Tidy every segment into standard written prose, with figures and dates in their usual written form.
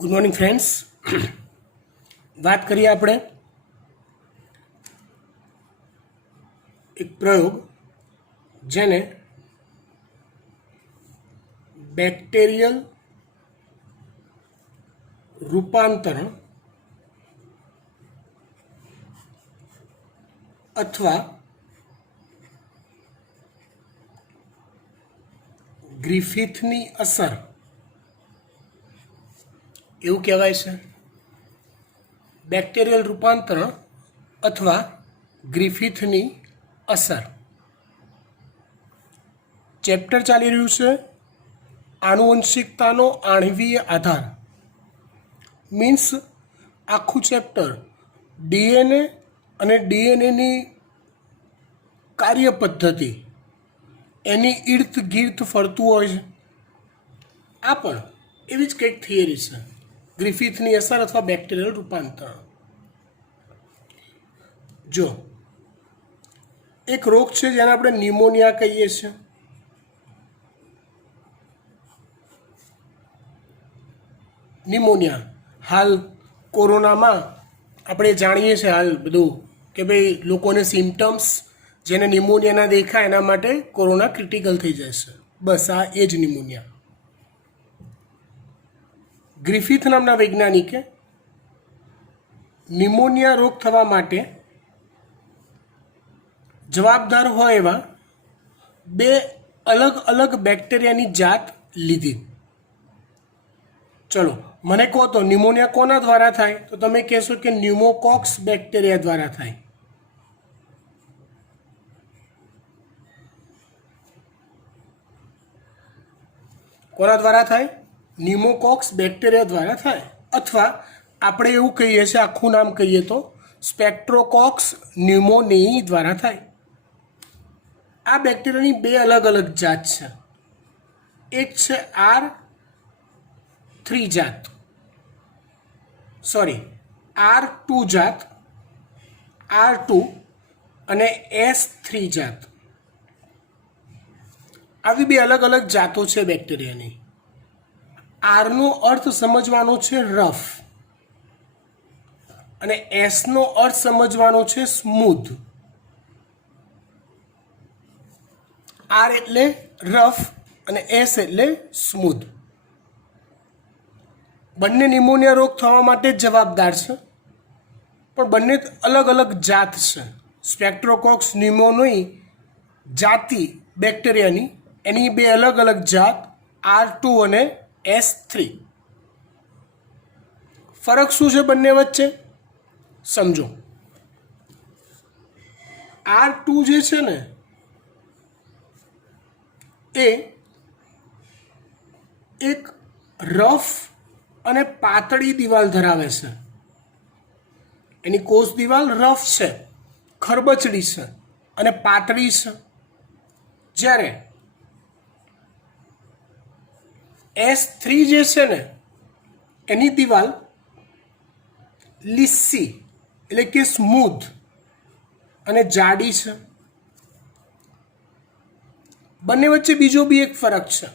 Good morning friends. વાત કરીએ આપણે એક પ્રયોગ જેને બેક્ટેરિયલ રૂપાંતરણ અથવા ગ્રિફિથની અસર એવું કહેવાય છે. બેક્ટેરિયલ રૂપાંતરણ અથવા ગ્રિફિથની અસર. ચેપ્ટર ચાલી રહ્યું છે આનુવંશિકતાનો આણ્વીય આધાર. મીન્સ આખું ચેપ્ટર ડીએનએ અને ડીએનએની કાર્ય પદ્ધતિ એની ઇર્દ ગિર્દ ફરતું હોય છે. આ પણ એવી જ કંઈક થિયરી છે, ગ્રિફિથની અસર અથવા બેક્ટેરિયલ રૂપાંતરણ. જો એક રોગ છે જેને આપણે ન્યુમોનિયા કહીએ છીએ. ન્યુમોનિયા હાલ કોરોનામાં આપણે જાણીએ છીએ હાલ બધું કે ભાઈ લોકોને સિમ્ટમ્સ જેને ન્યુમોનિયાના દેખાય એના માટે કોરોના ક્રિટિકલ થઈ જાય છે. બસ આ એ જ ન્યુમોનિયા. ગ્રિફિથ નામના વૈજ્ઞાનિકે ન્યુમોનિયા રોગ થવા માટે જવાબદાર હોય એવા બે અલગ અલગ બેક્ટેરિયાની જાત લીધી. ચલો મને કહો તો ન્યુમોનિયા કોના દ્વારા થાય? તો તમે કહેશો કે ન્યુમોકોક્સ બેક્ટેરિયા દ્વારા થાય. કોના દ્વારા થાય? ન્યુમોકોક્સ બેક્ટેરિયા દ્વારા થાય. અથવા આપણે એવું કહીએ છીએ, આખું નામ કહીએ તો સ્પેક્ટ્રોકોક્સ ન્યુમોનિઈ દ્વારા થાય. આ બેક્ટેરિયાની બે અલગ અલગ જાત છે. એક છે R3 જાત, R2 જાત, R2 અને S3 જાત. આવી બે અલગ અલગ જાતો છે બેક્ટેરિયાની. આરનો અર્થ સમજવાનો છે રફ અને એસનો અર્થ સમજવાનો છે સ્મૂધ. આર એટલે રફ અને એસ એટલે સ્મૂધ. બંને ન્યુમોનિયા રોગ થવા માટે જ જવાબદાર છે, પણ બંને અલગ અલગ જાત છે. સ્પેક્ટ્રોકોક્સ ન્યુમોનિઈ જાતિ બેક્ટેરિયાની એની બે અલગ અલગ જાત R2 અને S3. ફરક શું છે બંને વચ્ચે સમજો. R2 જે છે ને એ એક રફ અને પાતળી દિવાલ ધરાવે છે. એની કોષ દિવાલ રફ છે, ખરબચડી છે અને પાતળી છે. જ્યારે S3 જે છે ને એની દિવાલ લીસી એટલે કે સ્મૂધ અને જાડી છે. બંને વચ્ચે બીજો બી એક ફરક છે.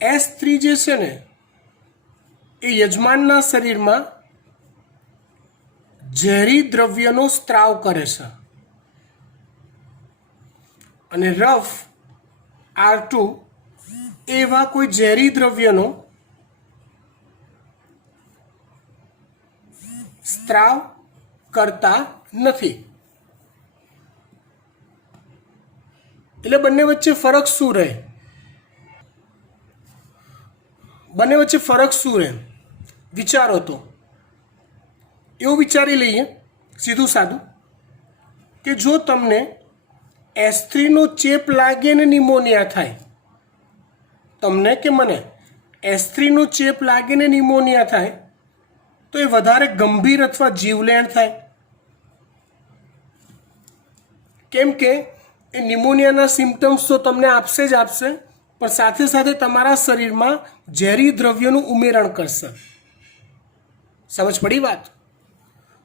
S3 જે છે ને એ યજમાનના શરીરમાં ઝેરી દ્રવ્યનો સ્ત્રાવ કરે છે અને રફ R2 એવા કોઈ ઝેરી દ્રવ્યનો સ્ત્રાવ કરતા નથી. એટલે બંને વચ્ચે ફરક શું રહે? બંને વચ્ચે ફરક શું રહે વિચારો તો. એવું વિચારી લઈએ સીધું સાદું કે જો તમને S3 નો ચેપ લાગે ને ન્યુમોનિયા થાય, તમને કે મને S3 નો ચેપ લાગીને ન્યુમોનિયા થાય તો એ વધારે ગંભીર અથવા જીવલેણ થાય. કેમ કે એ ન્યુમોનિયાના સિમ્ટમ્સ તો તમને આપશે જ આપશે, પણ સાથે સાથે તમારા શરીરમાં ઝેરી દ્રવ્યનું ઉમેરણ કરશે. સમજ પડી વાત?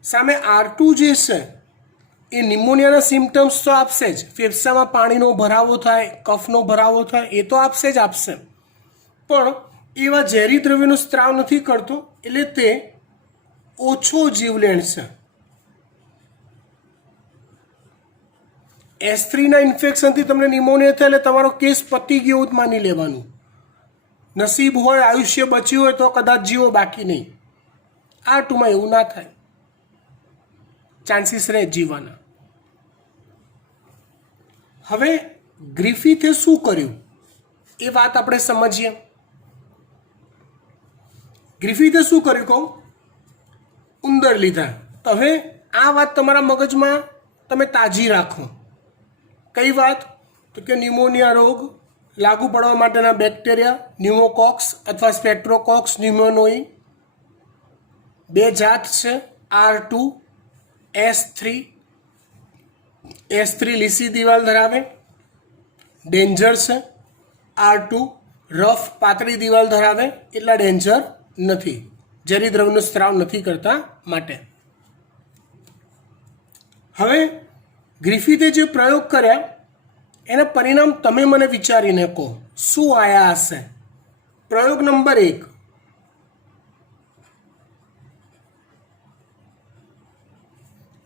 સામે R2 જે છે એ ન્યુમોનિયાના સિમ્ટમ્સ તો આપશે જ. ફેફસામાં પાણીનો ભરાવો થાય, કફનો ભરાવો થાય, એ તો આપશે જ આપશે. પણ એવા ઝેરી દ્રવ્યનો સ્ત્રાવ નથી કરતો, એટલે તે ઓછો જીવલેણ છે. S3ના ઇન્ફેક્શનથી તમને નિમોનિયા થાય એટલે તમારો કેસ પતી ગયો જ માની લેવાનું. નસીબ હોય, આયુષ્ય બચ્યું હોય તો કદાચ જીવો, બાકી નહીં. R2માં એવું ના થાય, ચાન્સીસ રહે જીવવાના. હવે ગ્રિફિથે શું કર્યું એ વાત આપણે સમજીએ. ગ્રિફિથે શું કર્યું કહું? ઉંદર લીધા. તો હવે આ વાત તમારા મગજમાં તમે તાજી રાખો. કઈ વાત? તો કે નિમોનિયા રોગ લાગુ પડવા માટેના બેક્ટેરિયા ન્યુમોકોક્સ અથવા સ્પેક્ટ્રોકોક્સ ન્યુમોનોઈ 2 જાત છે, R2 S3. S3 લીસી દિવાલ ધરાવે, ડેન્જર છે. R2 રફ પાતળી દિવાલ ધરાવે, એટલા ડેન્જર નથી, ઝેરી દ્રવ્યનો સ્ત્રાવ નથી કરતા માટે. હવે ગ્રિફિથે જે પ્રયોગ કર્યા એના પરિણામ તમે મને વિચારીને કહો શું આયા હશે. પ્રયોગ નંબર 1,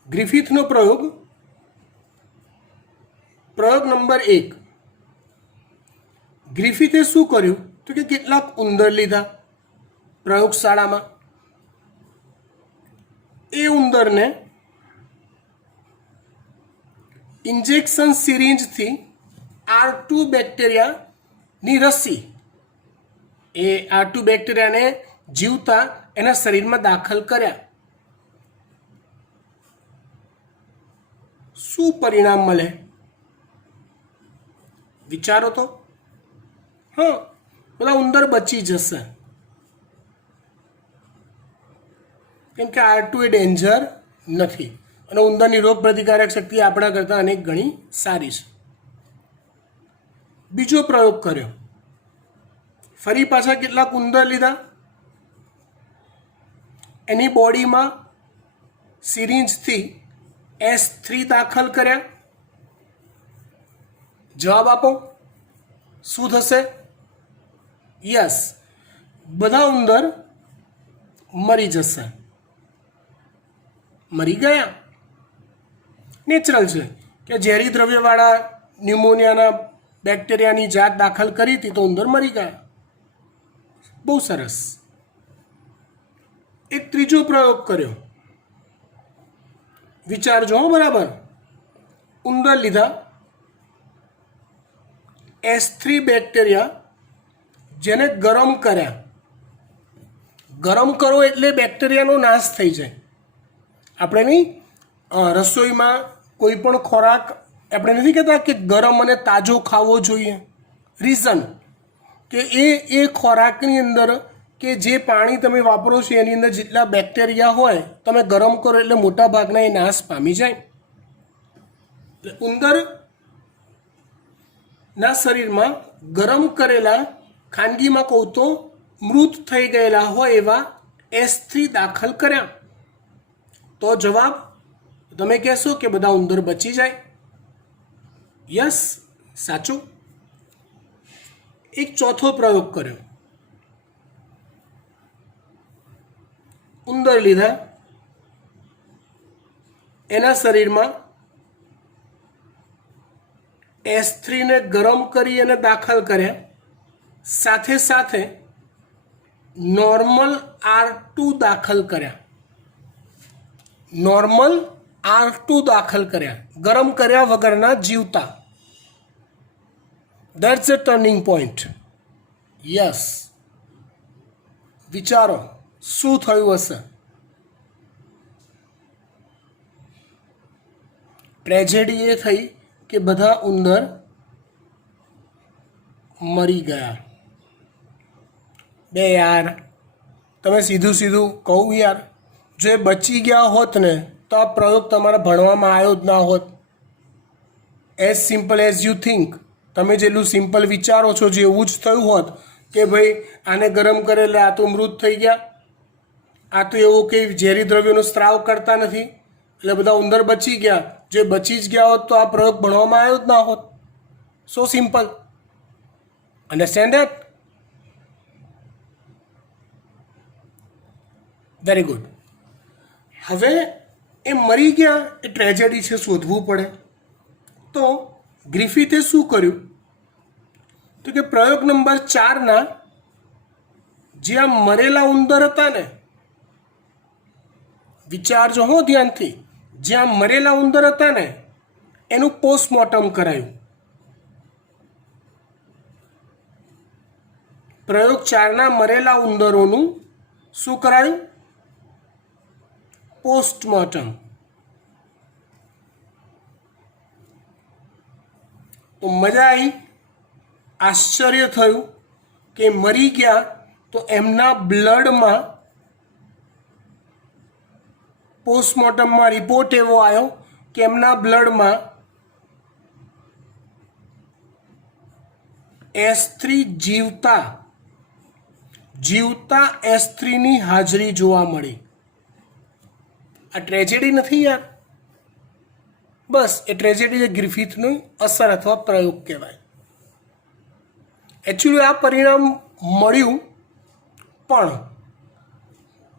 ગ્રિફિથનો પ્રયોગ નંબર 1. ગ્રિફિથે શું કર્યું? તો કે કેટલાક ઉંદર લીધા પ્રયોગશાળામાં. એ ઉંદરને ઇન્જેક્શન સિરિંજથી R2 બેક્ટેરિયાની રસી, એ R2 બેક્ટેરિયાને જીવતા એના શરીરમાં દાખલ કર્યા. શું પરિણામ મળે? વિચારો તો. હા, બધા ઉંદર બચી જશે, કેમ કે R2 એ ડેન્જર નથી અને ઉંદરની રોગ પ્રતિકારક શક્તિ આપણા કરતાં અનેક ગણી સારી છે. બીજો પ્રયોગ કર્યો, ફરી પાછા કેટલાક ઉંદર લીધા, એની બોડીમાં સિરિંજથી S3 દાખલ કર્યા. જવાબ આપો, શું થશે? યસ, બધા ઉંદર મરી જશે. મરી ગયા. નેચરલ છે કે ઝેરી દ્રવ્યવાળા ન્યુમોનિયાના બેક્ટેરિયાની જાત દાખલ કરી હતી તો ઉંદર મરી ગયા. બહુ સરસ. એક ત્રીજો પ્રયોગ કર્યો, વિચારજો બરાબર. ઉંદર લીધા, S3 બેક્ટેરિયા જેને ગરમ કર્યા. ગરમ કરો એટલે બેક્ટેરિયાનો નાશ થઈ જાય. આપણે નહીં રસોઈમાં કોઈ પણ ખોરાક આપણે નથી કહેતા કે ગરમ અને તાજો ખાવો જોઈએ. રીઝન કે એ ખોરાકની અંદર કે જે પાણી તમે વાપરો છો એની અંદર જેટલા બેક્ટેરિયા હોય તમે ગરમ કરો એટલે મોટા ભાગના એ નાશ પામી જાય. એટલે ઉંદરના શરીરમાં ગરમ કરેલા, ખાનગીમાં કહું તો મૃત થઈ ગયેલા હોય એવા S3 દાખલ કર્યા. તો જવાબ તમે કહેશો કે બધા ઉંદર બચી જાય. યસ, સાચું. એક ચોથો પ્રયોગ કર્યો, ઉંદર લીધા, એના શરીરમાં S3 ને ગરમ કરી અને દાખલ કર્યા, સાથે સાથે નોર્મલ R2 દાખલ કર્યા. નોર્મલ R2 દાખલ કર્યા, ગરમ કર્યા વગરના જીવતા. That's a turning point. Yes, વિચારો શું થયું હશે? ટ્રેજેડી એ થઈ કે બધા ઉંદર મરી ગયા. બે યાર, તમે સીધું કહું યાર, જો એ બચી ગયા હોત ને તો આ પ્રયોગ તમારા ભણવામાં આવ્યો જ ના હોત. As simple as you think. તમે જેટલું સિમ્પલ વિચારો છો જે એવું જ થયું હોત કે ભાઈ આને ગરમ કરે એટલે આ તો મૃત થઈ ગયા, આ તો એવું કંઈ ઝેરી દ્રવ્યોનો સ્ત્રાવ કરતા નથી એટલે બધા ઉંદર બચી ગયા. જે બચી જ ગયા હોત તો આ પ્રયોગ ભણવામાં આવ્યો જ ના હોત. So simple. Understand that? Very good. હવે એ મરી ગયા એ ટ્રેજેડી છે, શોધવું પડે. તો ગ્રિફિથે શું કર્યું? તો કે પ્રયોગ નંબર 4ના જ્યાં મરેલા ઉંદર હતા ને, વિચારજો હો ધ્યાનથી, જ્યાં મરેલા ઉંદર હતા ને એનું પોસ્ટમોર્ટમ કરાયું. પ્રયોગ 4ના મરેલા ઉંદરોનું શું કરાયું? પોસ્ટમોર્ટમ. તો મજા આવી, આશ્ચર્ય થયું કે મરી ગયા તો એમના બ્લડમાં પોસ્ટમોર્ટમમાં રિપોર્ટ એવો આવ્યો કે એમના બ્લડમાં S3 જીવતા S3ની હાજરી જોવા મળી. આ ટ્રેજેડી નથી યાર, બસ એ ટ્રેજેડી ગ્રિફિથની અસર અથવા પ્રયોગ કહેવાય. એકચ્યુઅલી આ પરિણામ મળ્યું, પણ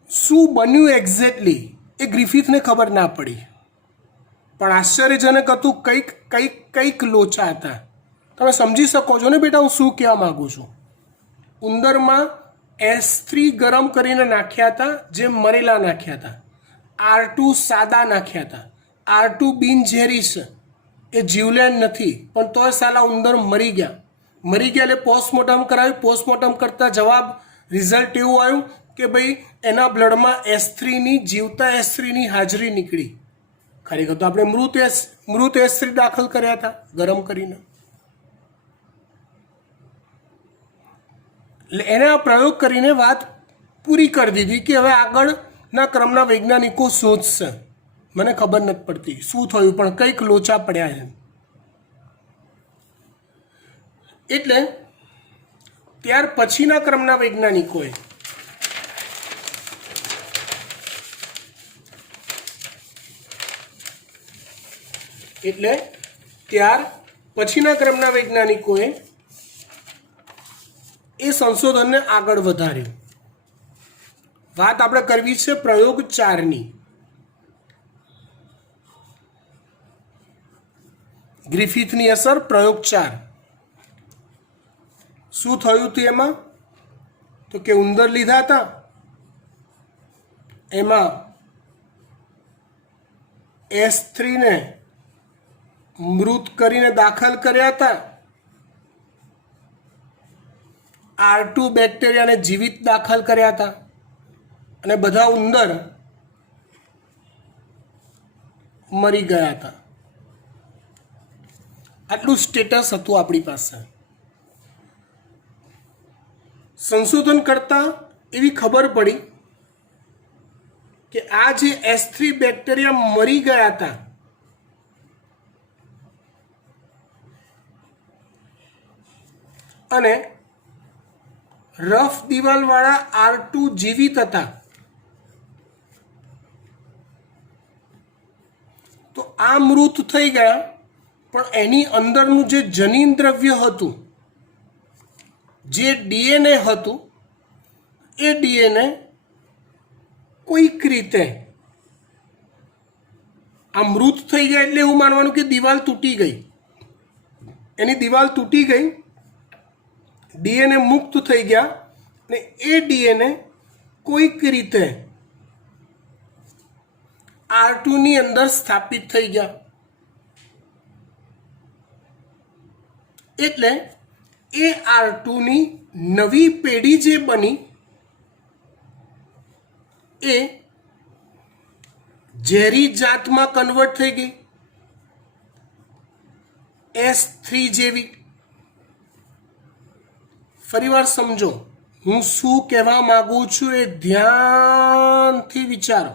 શું બન્યું એક્ઝેક્ટલી એ ગ્રિફિથને ખબર ના પડી. પણ આશ્ચર્યજનક હતું, કંઈક લોચા હતા. તમે સમજી શકો છો ને બેટા હું શું કહેવા માગું છું? ઉંદરમાં S3 ગરમ કરીને નાખ્યા હતા, જે મરેલા નાખ્યા હતા. R2 સાદા નાખ્યા હતા. R2 બિનઝેરી છે, એ જીવલેણ નથી, પણ તોય સાલા ઉંદર મરી ગયા. એટલે પોસ્ટમોર્ટમ કરાવ્યું. પોસ્ટમોર્ટમ કરતાં જવાબ રિઝલ્ટ એવું આવ્યું કે ભાઈ એના બ્લડમાં જીવતા S3ની હાજરી નીકળી. ખરેખર તો આપણે મૃત S3 દાખલ કર્યા હતા ગરમ કરીને. એટલે એને આ પ્રયોગ કરીને વાત પૂરી કરી દીધી કે હવે આગળના ક્રમના વૈજ્ઞાનિકો શોધશે. મને ખબર નથી પડતી શું થયું, પણ કંઈક લોચા પડ્યા છે. એટલે ત્યાર પછીના ક્રમના વૈજ્ઞાનિકોએ એ સંશોધનને આગળ વધાર્યું. વાત આપણે કરવી છે પ્રયોગ 4ની. ગ્રિફિથની અસર પ્રયોગ 4. શું થયું હતું એમાં? તો કે ઉંદર લીધા હતા, એમાં S3ને મૃત કરીને દાખલ કર્યા હતા. R2 બેક્ટેરિયાને જીવિત દાખલ કર્યા હતા, અને બધા ઉંદર મરી ગયા હતા. આટલું સ્ટેટસ હતું આપણી પાસે. સંશોધન કરતા એવી ખબર પડી કે આ જે S3 બેક્ટેરિયા મરી ગયા હતા, અને રફ દિવાલવાળા R2 જીવિત હતા. તો આ મૃત થઈ ગયા, પણ એની અંદરનું જે જનીન દ્રવ્ય હતું, જે DNA હતું, એ DNA કોઈક રીતે આ મૃત થઈ ગયા એટલે એવું માનવાનું કે દિવાલ તૂટી ગઈ. એની દિવાલ તૂટી ગઈ, DNA મુક્ત થઈ ગયા, અને એ DNA કોઈક રીતે R2ની અંદર સ્થાપિત થઈ ગયા. એટલે એ R2ની નવી પેઢી જે બની એ ઝેરી જાતમાં કન્વર્ટ થઈ ગઈ, S3 જેવી. ફરીવાર સમજો હું શું કહેવા માગું છું, એ ધ્યાનથી વિચારો,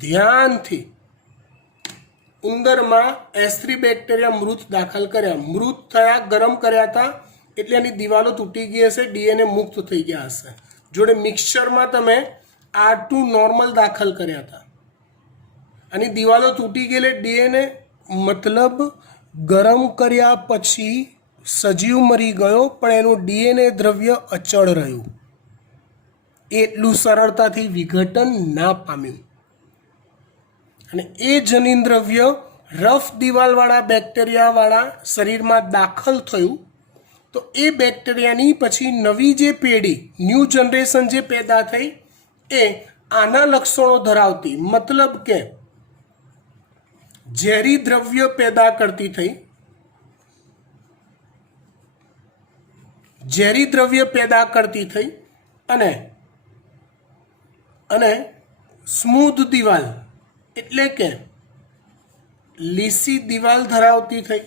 ધ્યાનથી. ઉંદરમાં S3 બેક્ટેરિયા મૃત દાખલ કર્યા, મૃત થયા, ગરમ કર્યા હતા, એટલે એની દિવાલો તૂટી ગઈ હશે, DNA મુક્ત થઈ ગયા હશે. જોડે મિક્સચરમાં તમે R2 નોર્મલ દાખલ કર્યા હતા, અને દિવાલો તૂટી ગઈ એટલે DNA મતલબ ગરમ કર્યા પછી સજીવ મરી ગયો, પણ એનું DNA દ્રવ્ય અચળ રહ્યું. એટલું સરળતાથી વિઘટન ના પામ્યું અને એ જનીનદ્રવ્ય રફ દિવાલવાળા બેક્ટેરિયાવાળા શરીરમાં દાખલ થયું તો એ બેક્ટેરિયાની પછી નવી જે પેઢી ન્યૂ જનરેશન જે પેદા થઈ એ આના લક્ષણો ધરાવતી, મતલબ કે ઝેરી દ્રવ્ય પેદા કરતી થઈ, ઝેરી દ્રવ્ય પેદા કરતી થઈ અને સ્મૂધ દિવાલ એટલે કે લીસી દિવાલ ધરાવતી થઈ.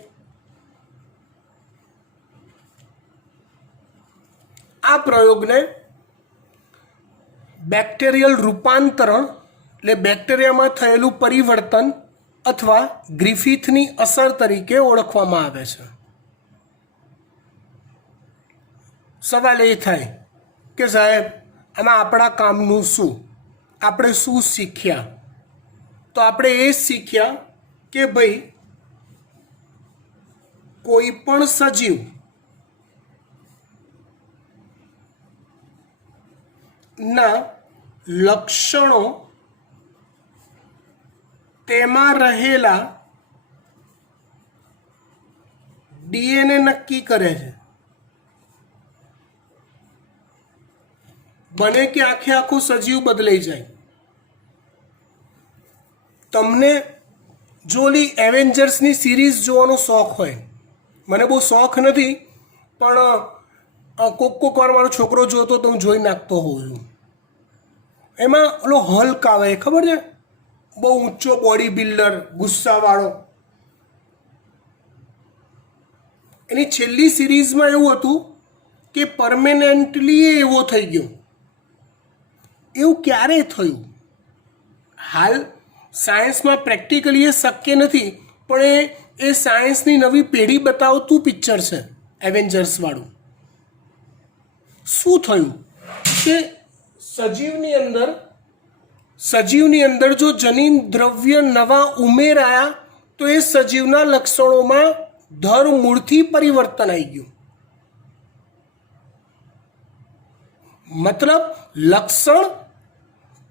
આ પ્રયોગને બેક્ટેરિયલ રૂપાંતરણ એટલે બેક્ટેરિયામાં થયેલું પરિવર્તન અથવા ગ્રિફિથની અસર તરીકે ઓળખવામાં આવે છે. સવાલ એ થાય કે સાહેબ આમાં આપણા કામનું શું, આપણે શું શીખ્યા? તો આપણે એ શીખ્યા કે ભાઈ કોઈ પણ સજીવ ના લક્ષણો તેમાં રહેલા ડીએનએ નક્કી કરે છે. બને કે આખે આખું સજીવ બદલાઈ જાય. તમને જો ઓલી એવેન્જર્સની સિરીઝ જોવાનો શોખ હોય, મને બહુ શોખ નથી પણ કોક વાર મારો છોકરો જોતો તો હું જોઈ નાખતો હોઉં છું. એમાં ઓલો હલ્ક આવે, ખબર છે, બહુ ઊંચો બોડી બિલ્ડર, ગુસ્સાવાળો. એની છેલ્લી સિરીઝમાં એવું હતું કે પરમેનન્ટલી એવો થઈ ગયો. એવું ક્યારે થયું? હાલ સાયન્સમાં પ્રેક્ટિકલી એ શક્ય નથી, પણ એ સાયન્સની નવી પેઢી બતાવતું પિક્ચર છે એવેન્જર્સવાળું. શું થયું કે સજીવની અંદર જો જનીન દ્રવ્ય નવા ઉમેરાયા તો એ સજીવના લક્ષણોમાં ધરમૂળથી પરિવર્તન આવી ગયું. મતલબ લક્ષણ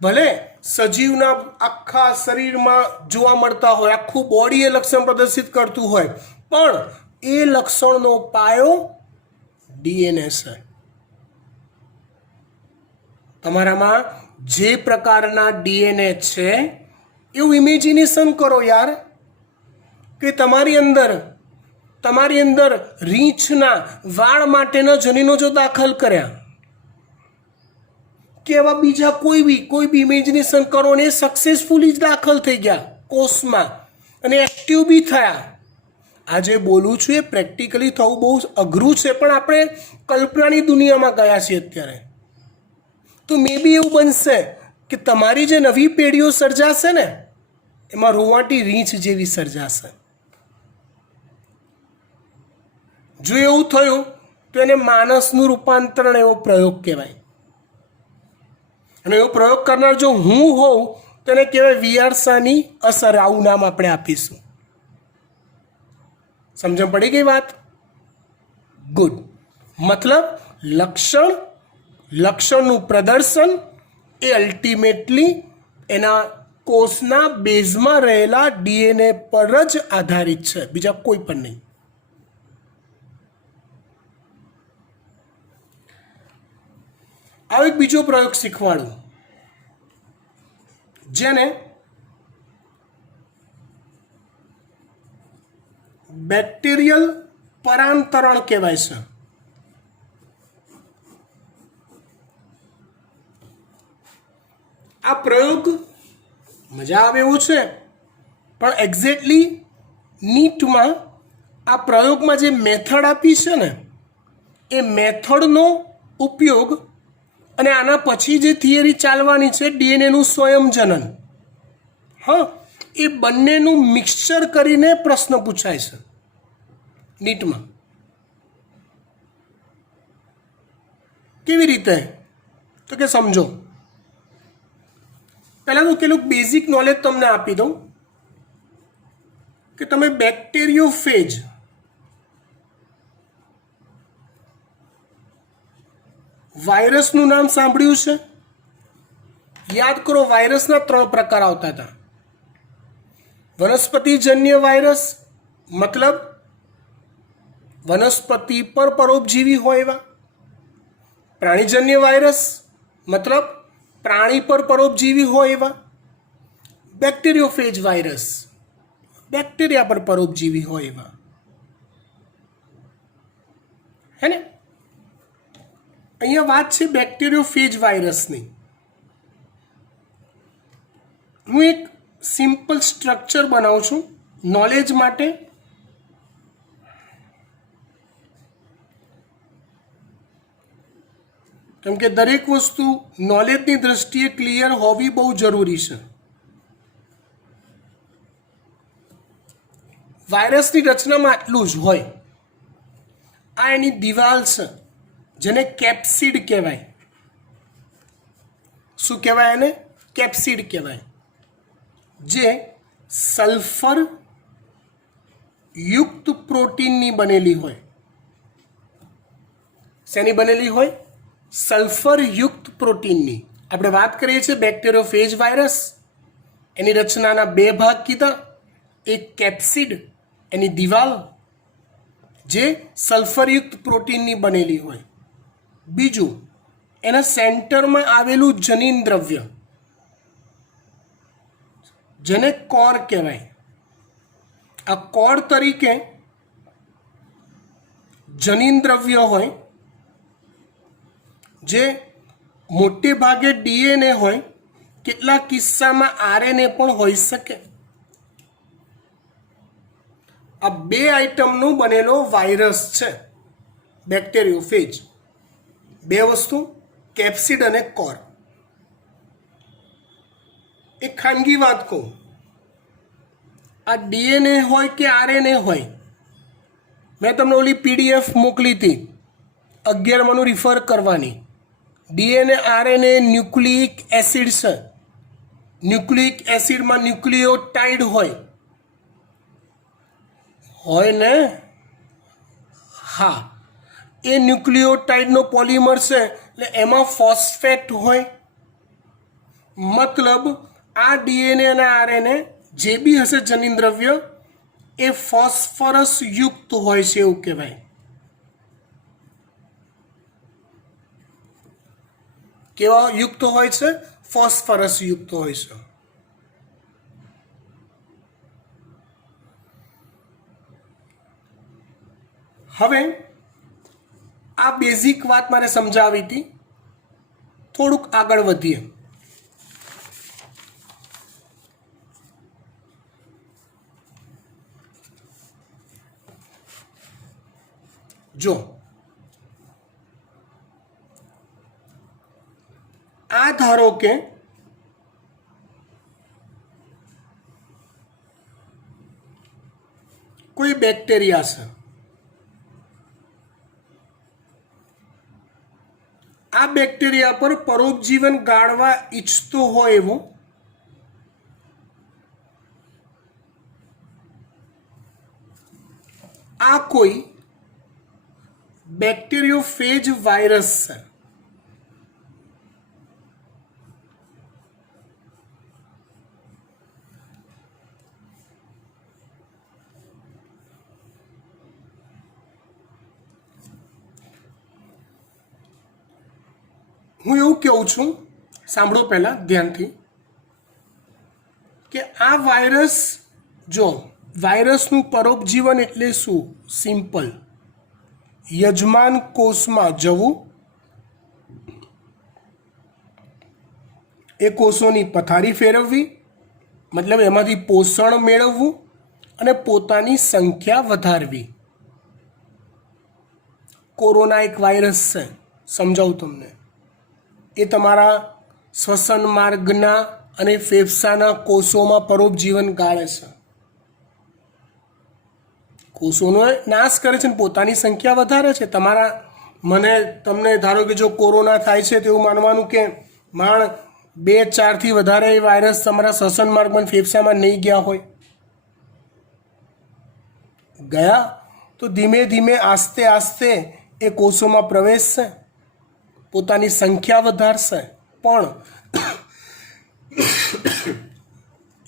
ભલે સજીવના આખા શરીરમાં જોવા મળતા હોય, આખું બોડી એ લક્ષણ પ્રદર્શિત કરતું હોય, પણ એ લક્ષણનો પાયો ડીએનએ છે. તમારામાં જે પ્રકારના ડીએનએ છે એવું ઇમેજિનેશન કરો યાર, કે તમારી અંદર રીંછના વાળ માટેના જનીનો જો દાખલ કર્યા કે એવા બીજા કોઈ બી ઇમેજિનેશન કરો અને એ સક્સેસફુલી જ દાખલ થઈ ગયા કોષમાં અને એક્ટિવ બી થયા. આજે બોલું છું એ પ્રેક્ટિકલી થવું બહુ અઘરું છે, પણ આપણે કલ્પનાની દુનિયામાં ગયા છીએ અત્યારે. તો મે બી એવું બનશે કે તમારી જે નવી પેઢીઓ સર્જાશે ને એમાં રૂવાટી રીંછ જેવી સર્જાશે. જો એવું થયું તો એને માણસનું રૂપાંતરણ એવો પ્રયોગ કહેવાય. અને એવો પ્રયોગ કરનાર જો હું હોઉં તો એને કહેવાય વિયાર્સાની અસર. આવું નામ આપણે આપીશું. સમજણ પડી ગઈ વાત? ગુડ. મતલબ લક્ષણનું પ્રદર્શન એ અલ્ટિમેટલી એના કોષના બેઝમાં રહેલા ડીએનએ પર જ આધારિત છે, બીજા કોઈ પણ નહીં. આવો એક બીજો પ્રયોગ શીખવાડું જેને બેક્ટેરિયલ પરાંતરણ કહેવાય છે. આ પ્રયોગ મજા આવે એવું છે, પણ એક્ઝેક્ટલી નીટમાં આ પ્રયોગમાં જે મેથડ આપી છે ને એ મેથડનો ઉપયોગ અને આના પછી જે થિયરી ચાલવાની છે ડીએનએનું સ્વયંજનન, હા, એ બંનેનું મિક્સચર કરીને પ્રશ્ન પૂછાય છે નીટમાં. કેવી રીતે? તો કે સમજો. પહેલાં તો કેટલુંક બેઝિક નોલેજ તમને આપી દઉં કે તમે બેક્ટેરિયોફેજ વાયરસનું નામ સાંભળ્યું છે? યાદ કરો, વાયરસના 3 પ્રકાર આવતા હતા. વનસ્પતિજન્ય વાયરસ મતલબ વનસ્પતિ પર પરોપજીવી હોય એવા. પ્રાણીજન્ય વાયરસ મતલબ પ્રાણી પર પરોપજીવી હોય એવા. બેક્ટેરિયોફેજ વાયરસ બેક્ટેરિયા પર પરોપજીવી હોય એવા. હે ને? અહીંયા વાત છે બેક્ટેરિયોફેજ વાયરસની. હું એક સિમ્પલ સ્ટ્રક્ચર બનાવું છું નોલેજ માટે. કેમ કે દરેક વસ્તુ નોલેજની દ્રષ્ટિએ ક્લિયર હોવી બહુ જરૂરી છે. વાયરસની રચનામાં આટલું જ હોય. આ એની દિવાલ છે જેને કેપ્સિડ કહેવાય. શું કહેવાય એને? કેપ્સિડ કહેવાય. જે સલ્ફર યુક્ત પ્રોટીનની બનેલી હોય. શેની બનેલી હોય? સલ્ફર યુક્ત પ્રોટીનની. આપણે વાત કરીએ છીએ બેક્ટેરિયોફેજ વાયરસ. એની રચનાના 2 ભાગ કીધા. એક કેપ્સિડ એની દિવાલ જે સલ્ફરયુક્ત પ્રોટીનની બનેલી હોય. બીજું એના સેન્ટરમાં આવેલું જનીન દ્રવ્ય જેને કોર કહેવાય. આ કોર તરીકે જનીન દ્રવ્ય હોય જે મોટે ભાગે ડીએનએ હોય. કેટલાક કિસ્સામાં આરએનએ પણ હોઈ શકે. આ 2 આઇટમનું બનેલો વાયરસ છે બેક્ટેરિયોફેજ. 2 વસ્તુ, કેપ્સિડ અને કોર. એક ખાનગી વાત કહું, આ ડીએનએ હોય કે આરએનએ હોય, મેં તમને ઓલી પીડીએફ મોકલી હતી 11માનું રિફર કરવાની. ડીએનએ આરએનએ ન્યુક્લિક એસિડ છે. ન્યુક્લિક એસિડમાં ન્યુક્લિયોટાઇડ હોય ને? હા, એ ન્યુક્લિયોટાઇડનો પોલિમર છે એટલે એમાં ફોસ્ફેટ હોય. મતલબ આ ડીએનએ અને આરએનએ જે બી હશે જનીન દ્રવ્ય એ ફોસ્ફરસ યુક્ત હોય છે એવું કહેવાય. કેવા યુક્ત હોય છે? ફોસ્ફરસ યુક્ત હોય છે. હવે આ બેઝિક વાત મારે સમજાવી હતી. થોડુંક આગળ વધીએ. જો આ ધારો કે કોઈ બેક્ટેરિયા છે. આ બેક્ટેરિયા પર પરોપજીવન ગાળવા ઈચ્છતો હોય એવો આ કોઈ બેક્ટેરિયોફેજ વાયરસ છે. હું એવું કહું છું, સાંભળો પહેલાં ધ્યાનથી, કે આ વાયરસ, જો વાયરસનું પરોપજીવન એટલે શું? સિમ્પલ. યજમાન કોષમાં જવું, એ કોષોની પથારી ફેરવવી, મતલબ એમાંથી પોષણ મેળવવું અને પોતાની સંખ્યા વધારવી. કોરોના એક વાયરસ છે, સમજાવું તમને. એ તમારા શ્વસન માર્ગના અને ફેફસાના કોષોમાં પરોપજીવન ગાળે છે. કોષોનો નાશ કરે છે અને પોતાની સંખ્યા વધારે છે. તમને ધારો કે જો કોરોના થાય છે તેવું માનવાનું કે 2-4 થી વધારે એ વાયરસ તમારા શ્વસન માર્ગમાં ફેફસામાં નહીં ગયા હોય. ગયા તો ધીમે ધીમે આસ્તે આસ્તે એ કોષોમાં પ્રવેશશે, પોતાની સંખ્યા વધારશે. પણ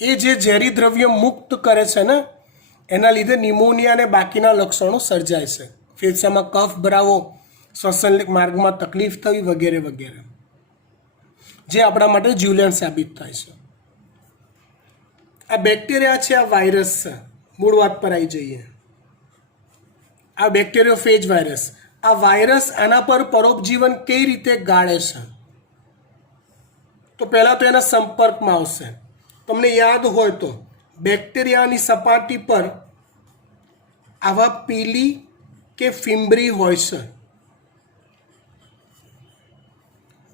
એ જે ઝેરી દ્રવ્ય મુક્ત કરે છે ને, એના લીધે નિમોનિયા અને બાકીના લક્ષણો સર્જાય છે. ફેફસામાં કફ ભરાવો, શ્વસન માર્ગમાં તકલીફ થવી વગેરે વગેરે, જે આપણા માટે જીવલેણ સાબિત થાય છે. આ બેક્ટેરિયા છે, આ વાયરસ છે. મૂળ વાત પર આવી જઈએ. આ બેક્ટેરિયોફેજ વાયરસ, આ વાયરસ આના પર પરોપજીવન કઈ રીતે ગાળે છે? તો પહેલાં તો એના સંપર્કમાં આવશે. તમને યાદ હોય તો બેક્ટેરિયાની સપાટી પર આવા પીલી કે ફિમ્બરી હોય છે.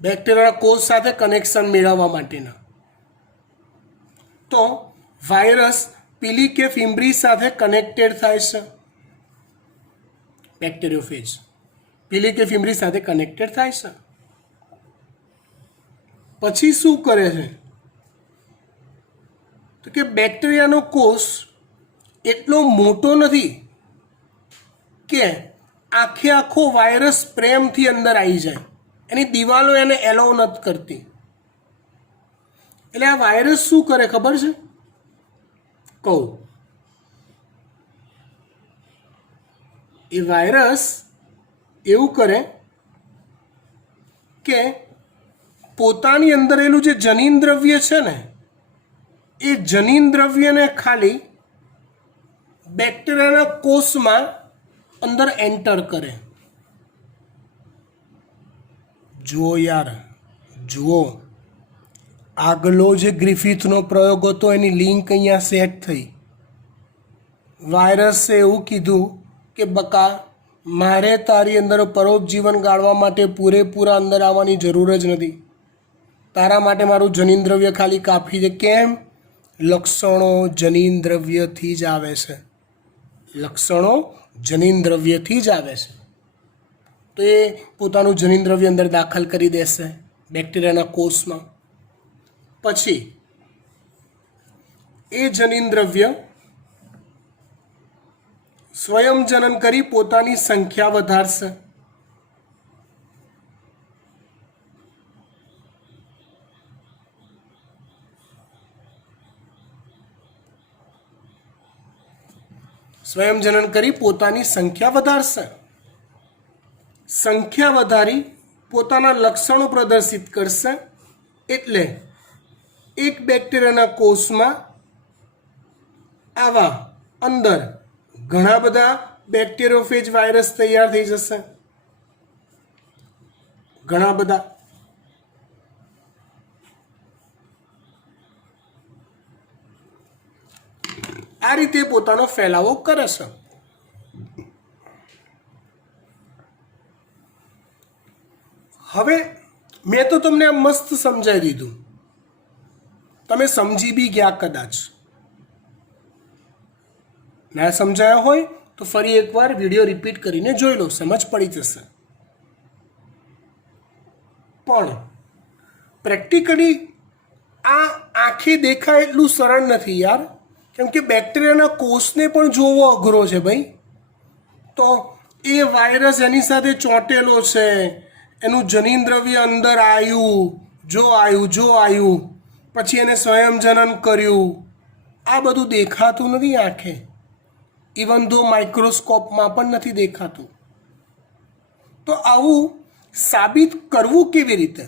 બેક્ટેરિયાના કોષ સાથે કનેક્શન મેળવવા માટેના. તો વાયરસ પીલી કે ફિમ્બરી સાથે કનેક્ટેડ થાય છે. બેક્ટેરિયોફેજ પીલી કે ફિમ્બરી સાથે કનેક્ટેડ થાય છે. પછી શું કરે છે? તો કે બેક્ટેરિયાનો કોષ એટલો મોટો નથી કે આખો વાયરસ પ્રેમથી અંદર આવી જાય. એની દિવાલો એને એલાઉ નથી કરતી. એટલે આ વાયરસ શું કરે ખબર છે? કહું. એ વાયરસ એવું કરે કે પોતાની અંદર એનું જે જનીન દ્રવ્ય છે ને, એ જનીન દ્રવ્યને ખાલી બેક્ટેરિયાના કોષમાં અંદર એન્ટર કરે. જુઓ યાર, જુઓ, આગલો જે ગ્રિફિથનો પ્રયોગ હતો એની લિંક અહીંયા સેટ થઈ. વાયરસે એવું કીધું કે બકા, મારે તારી અંદર પરોપજીવન ગાળવા માટે પૂરેપૂરા અંદર આવવાની જરૂર જ નથી. તારા માટે મારું જનીન દ્રવ્ય ખાલી કાફી છે. કેમ? લક્ષણો જનીન દ્રવ્યથી જ આવે છે. લક્ષણો જનીન દ્રવ્યથી જ આવે છે. તો એ પોતાનું જનીન દ્રવ્ય અંદર દાખલ કરી દેશે બેક્ટેરિયાના કોષમાં. પછી એ જનીન દ્રવ્ય સ્વયંજનન કરી પોતાની સંખ્યા વધારશે. સ્વયંજનન કરી પોતાની સંખ્યા વધારશે. સંખ્યા વધારી પોતાના લક્ષણો પ્રદર્શિત કરશે. એટલે એક બેક્ટેરિયાના કોષમાં આવા અંદર ઘણા બધા બેક્ટેરિયોફેજ વાયરસ તૈયાર થઈ જશે. ઘણા બધા. આ રીતે પોતાનો ફેલાવો કરે છે. હવે મેં તો તમને આ મસ્ત સમજાવી દીધું. તમે સમજી બી ગયા કદાચ. ના સમજાયો હોય તો ફરી એકવાર વિડીયો રિપીટ કરીને જોઈ લો, સમજ પડી જશે. પણ પ્રેક્ટિકલી આ આંખે દેખાય એટલું સરળ નથી યાર. કેમ કે બેક્ટેરિયાના કોષને પણ જોવો અઘરો છે ભાઈ. તો એ વાયરસ એની સાથે ચોંટેલો છે, એનું જનીન દ્રવ્ય અંદર આવ્યું, પછી એને સ્વયંજનન કર્યું. આ બધું દેખાતું નથી આંખે. ઇવન ધો માઇક્રોસ્કોપમાં પણ નથી દેખાતું. તો આવું સાબિત કરવું કેવી રીતે?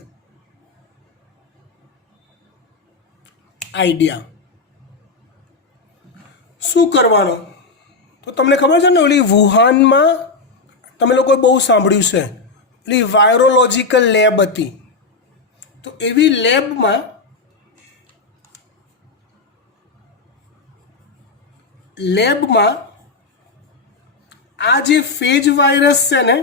આઈડિયા શું કરવાનો? તો તમને ખબર છે ને, ઓલી વુહાનમાં તમે લોકોએ બહુ સાંભળ્યું છે, ઓલી વાયરોલોજિકલ લેબ હતી. તો એવી લેબમાં આ જે ફેજ વાયરસ છે ને,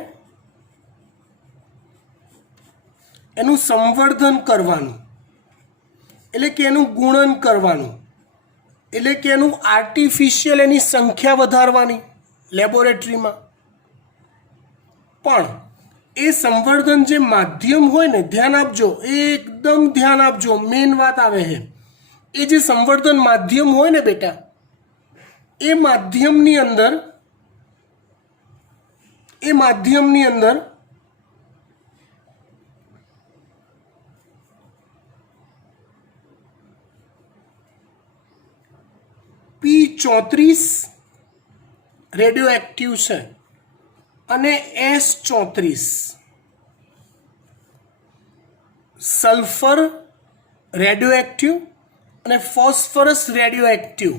એનું સંવર્ધન કરવાનું, એટલે કે એનું ગુણન કરવાનું, એટલે કે એનું આર્ટિફિશિયલ એની સંખ્યા વધારવાની લેબોરેટરીમાં. પણ એ સંવર્ધન જે માધ્યમ હોય ને, ધ્યાન આપજો, એકદમ ધ્યાન આપજો, મેઇન વાત આવે છે. એ જે સંવર્ધન માધ્યમ હોય ને બેટા, એ માધ્યમની અંદર C34 રેડિયો એક્ટિવ છે અને S34 સલ્ફર રેડિયો એક્ટિવ અને ફોસ્ફરસ રેડિયો એક્ટિવ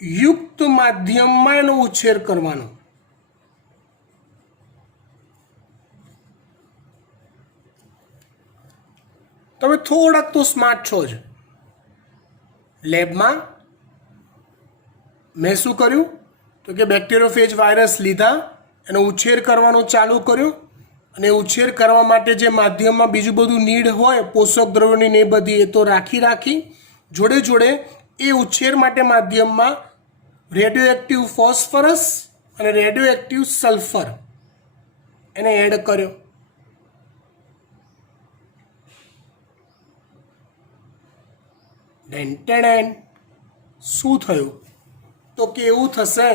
યુક્ત માધ્યમમાં એનો ઉછેર કરવાનો. તમે થોડાક તો સ્માર્ટ છો જ. લેબમાં મેં શું કર્યું તો કે બેક્ટેરિયોફેજ વાયરસ લીધા, એનો ઉછેર કરવાનો ચાલુ કર્યો અને ઉછેર કરવા માટે જે માધ્યમમાં બીજું બધું નીડ હોય પોષક દ્રવ્યોની ને બધી એ તો રાખી જોડે જોડે એ ઉછેર માટે માધ્યમમાં રેડિયો એક્ટિવ ફોસ્ફરસ અને રેડિયો એક્ટિવ સલ્ફર એને એડ કર્યો. શું થયું તો કે એવું થશે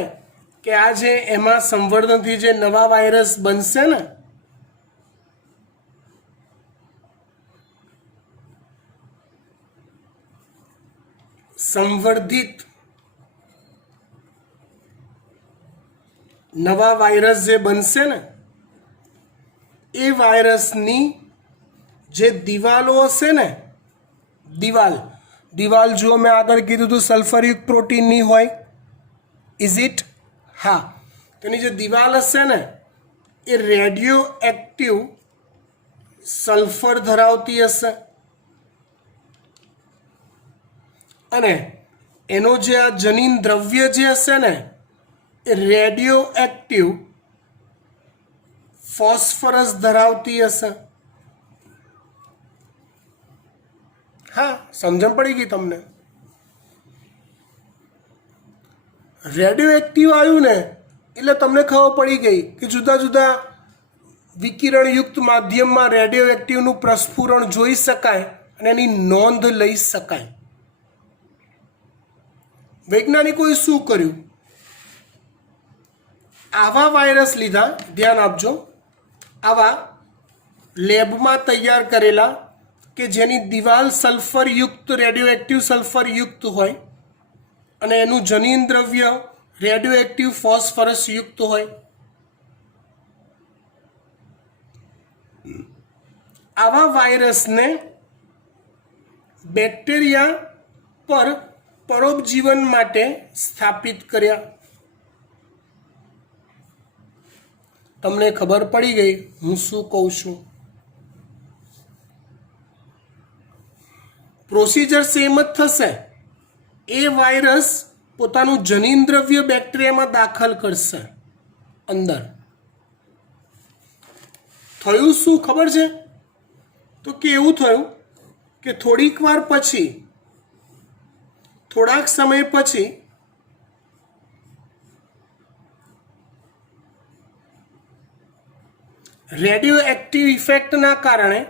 કે આ જે એમાં સંવર્ધનથી જે નવા વાયરસ બનશે ને સંવર્ધિત નવા વાયરસ જે બનશે ને એ વાયરસની જે દિવાલો હશે ને દિવાલ જો મેં આગળ કીધું હતું સલ્ફરયુક્ત પ્રોટીનની હોય. Is it? હા. તેની જે દિવાલ હશે ને એ રેડિયો એક્ટિવ સલ્ફર ધરાવતી હશે અને એનો જે આ જનીન દ્રવ્ય જે હશે ને એ રેડિયો એક્ટિવ ફોસ્ફરસ ધરાવતી હશે. હા, સમજણ પડી ગઈ તમને? રેડિયો એક્ટિવ આવ્યું ને એટલે તમને ખબર પડી ગઈ કે જુદા જુદા વિકિરણયુક્ત માધ્યમમાં રેડિયો એક્ટિવનું પ્રસ્ફુરણ જોઈ શકાય અને એની નોંધ લઈ શકાય. વૈજ્ઞાનિકોએ શું કર્યું? આવા વાયરસ લીધા, ધ્યાન આપજો, આવા લેબમાં તૈયાર કરેલા કે જેની દિવાલ સલ્ફરયુક્ત રેડિયો એક્ટિવ સલ્ફરયુક્ત હોય અને એનું જનીન દ્રવ્ય રેડિયો એક્ટિવ ફોસ્ફરસ યુક્ત હોય. આવા વાયરસને બેક્ટેરિયા પર પરોપજીવન માટે સ્થાપિત કર્યા. તમને ખબર પડી ગઈ હું શું કહું છું? પ્રોસિજર સેમ જ થશે. એ વાયરસ પોતાનું જનીન દ્રવ્ય બેક્ટેરિયામાં દાખલ કરશે અંદર. થયું શું ખબર છે? તો કે એવું થયું કે થોડીક વાર પછી, થોડાક સમય પછી રેડિયો એક્ટિવ ઇફેક્ટના કારણે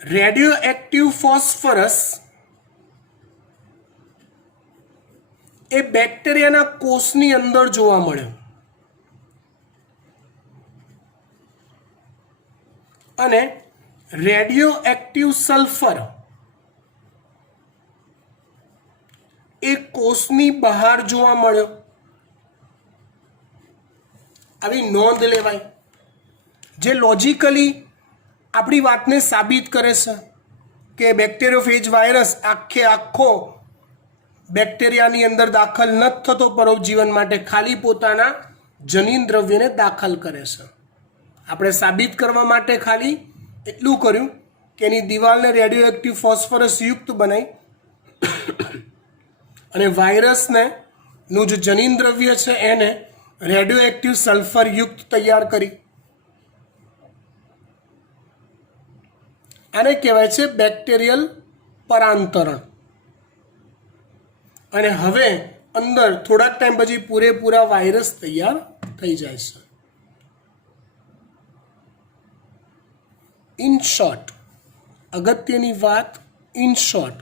રેડિયો એક્ટિવ ફોસ્ફરસ એ બેક્ટેરિયાના કોષની અંદર જોવા મળ્યો અને રેડિયો એક્ટિવ સલ્ફર એ કોષની બહાર જોવા મળ્યો. આવી નોંધ લેવાય જે લોજિકલી આપણી વાતને સાબિત કરે છે કે બેક્ટેરિયોફેજ વાયરસ આખો બેક્ટેરિયાની અંદર દાખલ નથી થતો પરોપજીવન માટે, ખાલી પોતાના જનીન દ્રવ્યને દાખલ કરે છે. આપણે સાબિત કરવા માટે ખાલી એટલું કર્યું કે એની દિવાલને રેડિયો એક્ટિવ ફોસ્ફરસ યુક્ત બનાવી અને વાયરસને નું જે જનીન દ્રવ્ય છે એને રેડિયો એક્ટિવ સલ્ફર યુક્ત તૈયાર કરી. આને કહેવાય છે બેક્ટેરિયલ પરાંતરણ. અને હવે અંદર થોડાક ટાઈમ પછી પૂરેપૂરા વાયરસ તૈયાર થઈ જાય છે. ઇન શોર્ટ, અગત્યની વાત, ઇન શોર્ટ,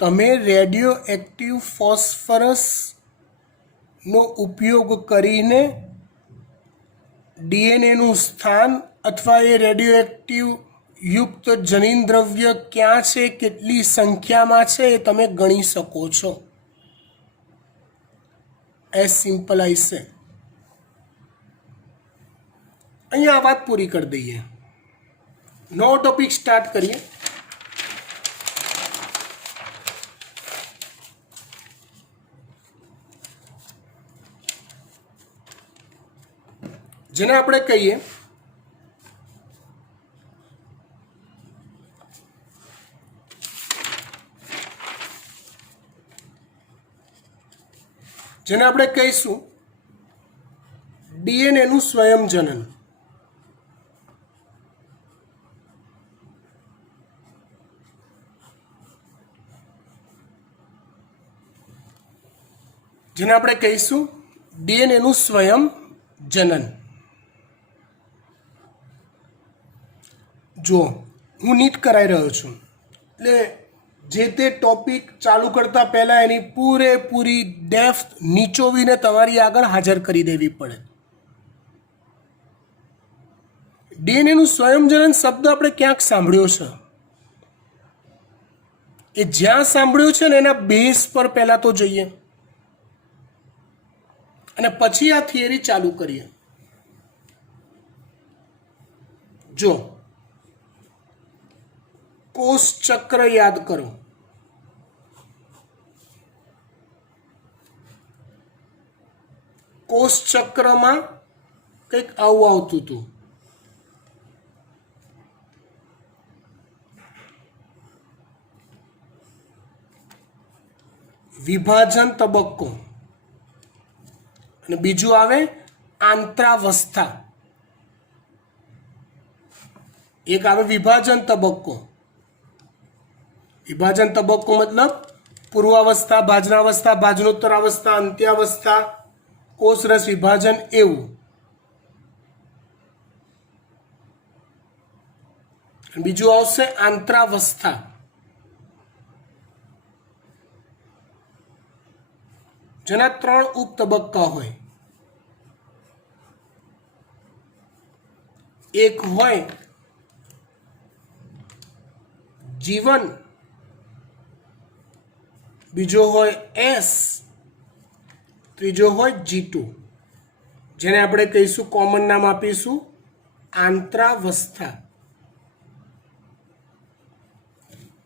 તમે રેડિયો એક્ટિવ ફોસ્ફરસનો ઉપયોગ કરીને ડીએનએનું સ્થાન અથવા એ રેડિયો એક્ટિવ યુક્ત જનીન દ્રવ્ય ક્યાં છે, કેટલી સંખ્યામાં છે એ તમે ગણી શકો છો. એઝ સિમ્પલ એઝ છે. અહીંયા આ વાત પૂરી કરી દઈએ. નવો ટોપિક સ્ટાર્ટ કરીએ. જેને આપણે કહીએ કહીશું ડીએનએનું સ્વયંજનન. જેને આપણે કહીશું ડીએનએનું સ્વયંજનન. જો હું નીટ કરાવી રહ્યો છું એટલે જે તે ટોપિક ચાલુ કરતાં પહેલાં એની પૂરેપૂરી ડેપ્થ નીચોવીને તમારી આગળ હાજર કરી દેવી પડે. ડીએનએનું સ્વયંજનન શબ્દ આપણે ક્યાંક સાંભળ્યો છે. એ જ્યાં સાંભળ્યો છે ને એના બેઝ પર પહેલાં તો જઈએ અને પછી આ થિયરી ચાલુ કરીએ. જો કોષ ચક્ર યાદ કરો. કોષ ચક્રમાં કંઈક આવું આવતું હતું. વિભાજન તબક્કો અને બીજું આવે આંતરાવસ્થા. એક આવે વિભાજન તબક્કો. વિભાજન તબક્કો મતલબ પૂર્વાવસ્થા, ભાજનાવસ્થા, ભાજનોત્તર અવસ્થા, અંત્યાવસ્થા, કોષરસ વિભાજન એવું. બીજું આવશે આંતરાવસ્થા. જેના 3 ઉપ તબક્કા હોય. એક હોય જીવન, બીજો હોય એસ, ત્રીજો હોય G2, જેને આપણે કહીશું કોમન નામ આપીશું આંતરાવસ્થા.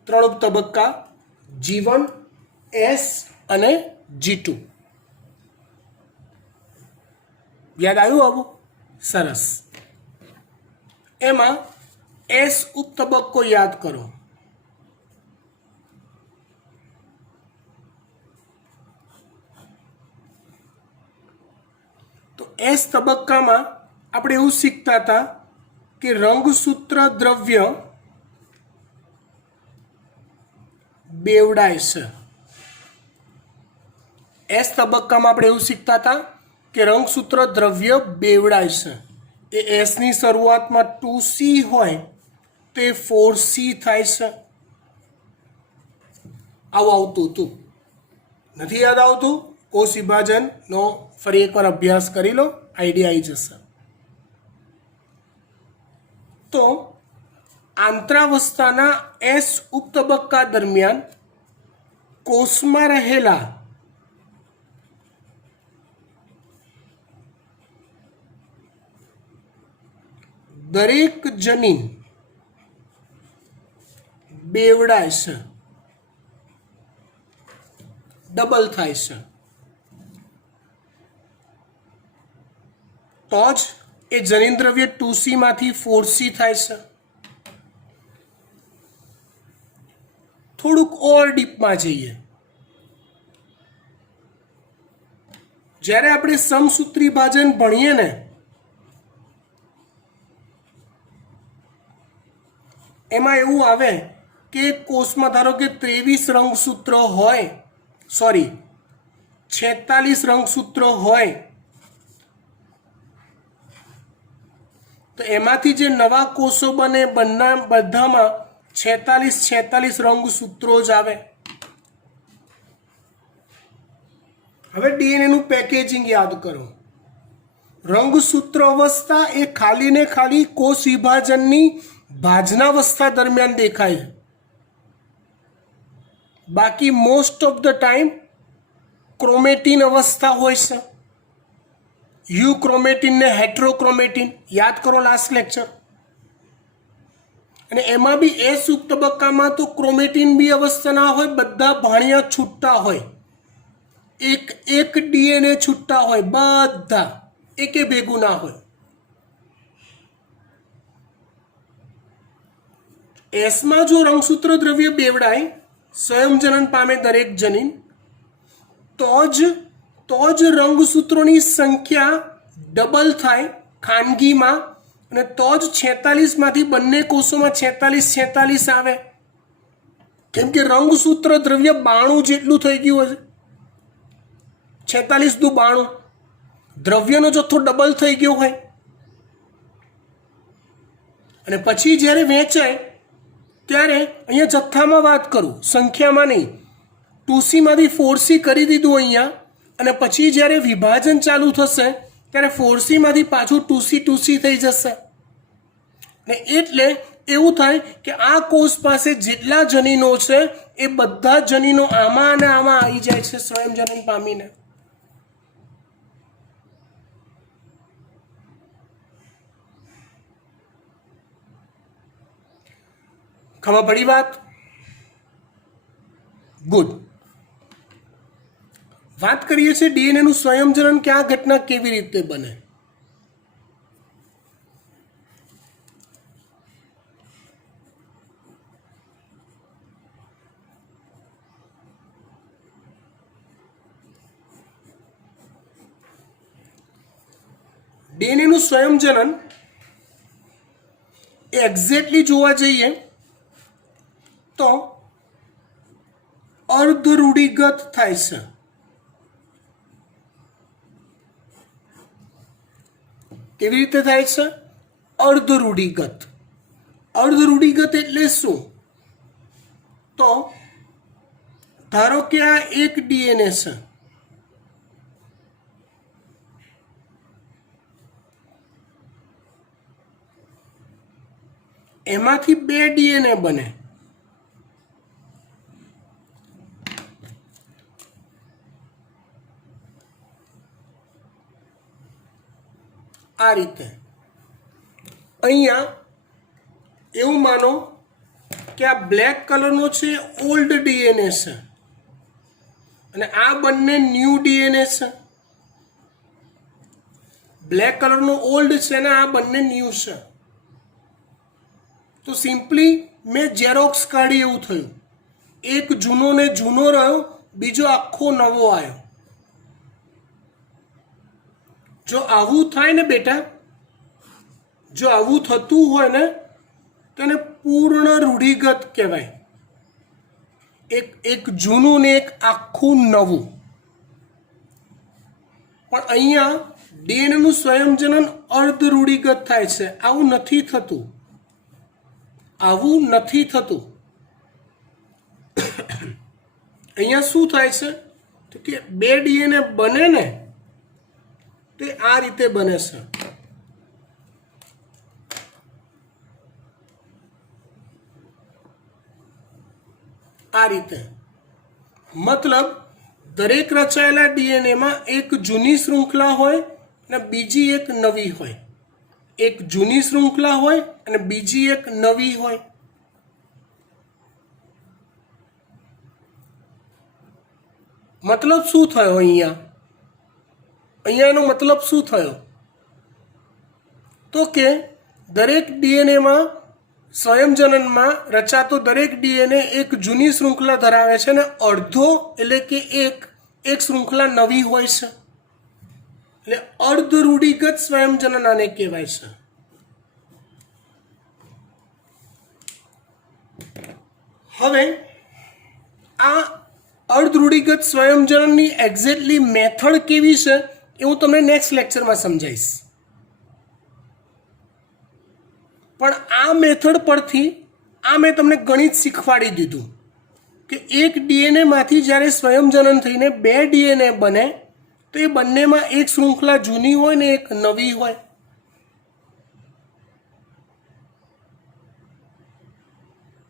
3 ઉપ તબક્કા જીવન, એસ અને G2. યાદ આવ્યું આવું? સરસ. એમાં એસ ઉપ તબક્કો યાદ કરો. તો એસ તબક્કામાં આપણે એવું શીખતા હતા કે રંગસૂત્ર દ્રવ્ય બેવડાય છે. એસ તબક્કામાં આપણે એવું શીખતા હતા કે રંગસૂત્ર દ્રવ્ય બેવડાય છે. એ એસની શરૂઆતમાં 2C હોય તો એ 4C થાય છે. આવું આવતું હતું. નથી યાદ આવતું? કોષ વિભાજનનો ફરી એકવાર અભ્યાસ કરી લો, આઈડિયા આવી જશે. તો આંતરાવસ્થાના એસ ઉપ તબક્કા દરમિયાન કોષમાં રહેલા દરેક જનીન બેવડાય છે, ડબલ થાય છે. તો જ એ જનીન દ્રવ્ય 2C માંથી 4C થાય છે. થોડુંક ઓર ડીપમાં જઈએ. જ્યારે આપણે સમસૂત્રી ભાજન ભણીએ ને એમાં એવું આવે કે કોષમાં ધારો કે 23 રંગસૂત્ર હોય, 46 રંગસૂત્ર હોય, તો એમાંથી જે નવા કોષો બને બધામાં 46 રંગસૂત્રો જ આવે. હવે ડીએનએનું પેકેજિંગ યાદ કરો. રંગસૂત્ર અવસ્થા એ ખાલી ને ખાલી કોષ વિભાજનની ભાજનાવસ્થા દરમિયાન દેખાય છે, બાકી most of the time chromatin અવસ્થા હોય છે. યુક્રોમેટિન ને હેટ્રોક્રોમેટિન યાદ કરો લાસ્ટ લેક્ચર. અને એમાં બી એસ યુગ તબક્કામાં તો ક્રોમેટિન બી અવસ્થા ના હોય, બધા ભાણિયા છૂટતા હોય, એક ડીએનએ છૂટતા હોય, બધા એકે ભેગું ના હોય. એસમાં જો રંગસૂત્ર દ્રવ્ય બેવડાય, સ્વયંજનન પામે દરેક જનીન, તો જ રંગસૂત્રોની સંખ્યા ડબલ થાય ખાનગીમાં, અને તો જ 46માંથી બંને કોષોમાં 46 આવે. કેમ કે રંગસૂત્ર દ્રવ્ય 92 જેટલું થઈ ગયું હશે. 46 દુ 92, દ્રવ્યનો જથ્થો ડબલ થઈ ગયો હોય. અને પછી જ્યારે વહેંચાય ત્યારે અહીંયા જથ્થામાં વાત કરું, સંખ્યામાં નહીં. 2C માંથી 4C કરી દીધું અહીંયા, અને પછી જ્યારે વિભાજન ચાલુ થશે ત્યારે 4C માંથી પાછું 2C થઈ જશે. ને એટલે એવું થાય કે આ કોષ પાસે જેટલા જનીનો છે એ બધા જનીનો આમાં અને આમાં આવી જાય છે સ્વયંજનન પામીને. ખબર પડી વાત? ગુડ. વાત કરીએ છીએ ડીએનએ નું સ્વયંજનન કે આ ઘટના કેવી રીતે બને. ડીએનએ નું સ્વયંજનન એક્ઝેક્ટલી જોવા જઈએ તો અર્ધરૂઢિગત થાય છે. કેવી રીતે થાય છે? અર્ધરૂઢિગત. અર્ધરૂઢિગત એટલે શું? તો ધારો કે આ એક ડીએનએ છે, એમાંથી 2 ડીએનએ બને. આ રીતે અહીંયા એવું માનો કે આ બ્લેક કલરનો છે ઓલ્ડ ડીએનએ છે, અને આ બંને ન્યૂ ડીએનએ છે. બ્લેક કલરનો ઓલ્ડ છે ને આ બંને ન્યૂ છે. તો સિમ્પલી મેં ઝેરોક્સ કાઢી એવું થયું. એક જૂનો ને જૂનો રહ્યો, બીજો આખો નવો આવ્યો. જો આવું થાય ને બેટા, જો આવું થતું હોય ને તો એને પૂર્ણ રૂઢિગત કહેવાય. એક જૂનું ને એક આખું નવું. પણ અહીંયા ડીએનએનું સ્વયંજનન અર્ધ રૂઢિગત થાય છે. આવું નથી થતું. અહીંયા શું થાય છે તો કે 2 ડીએનએ બને ને તો આ રીતે બને છે. આ રીતે મતલબ દરેક રચાયેલા ડીએનએમાં એક જૂની શૃંખલા હોય અને બીજી એક નવી હોય. એક જૂની શૃંખલા હોય અને બીજી એક નવી હોય. મતલબ શું થયો અહીંયાનો મતલબ શું થયો તો કે દરેક ડીએનએમાં સ્વયંજનનમાં રચાતો દરેક ડીએનએ એક જૂની શૃંખલા ધરાવે છે અને અડધો એટલે કે એક શૃંખલા નવી હોય છે. એટલે અર્ધ રૂઢિગત સ્વયંજનન આને કહેવાય છે. હવે આ અર્ધ રૂઢિગત સ્વયંજનનની એક્ઝેક્ટલી મેથડ કેવી છે એ હું તમને નેક્સ્ટ લેક્ચરમાં સમજાવીશ. પણ આ મેથડ પરથી મેં તમને ગણિત શીખવાડી દીધું કે એક ડીએનએમાંથી જ્યારે સ્વયંજનન થઈને 2 ડીએનએ બને તો એ બંનેમાં એક શૃંખલા જૂની હોય ને એક નવી હોય.